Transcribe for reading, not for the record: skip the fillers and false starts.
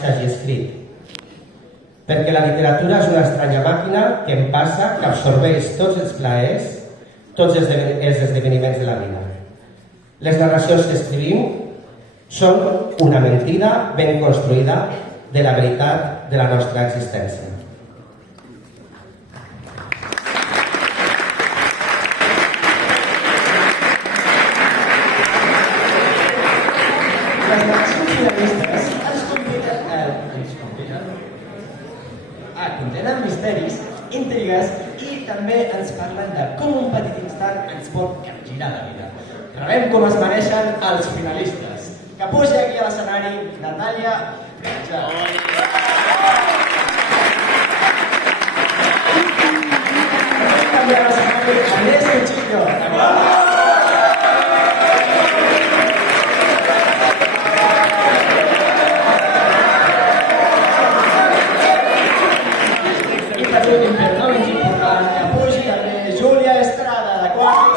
s'hagi escrit. Perquè la literatura és una estranya màquina que em passa, que absorbeix tots els plaers, tots els esdeveniments de la vida. Les narracions que escrivim són una mentida ben construïda de la veritat de la nostra existència. Les narracions finalistes contenen misteris, intrigues i també ens parlen de com un petit instant ens pot capgirar la vida. Rebem com es mereixen els finalistes. Que pugi aquí a l'escenari Natàlia Gratja. També a l'escenari Andrés Cuchillo. I per últim, però no menys important, que pugi també Júlia Estrada, de quart.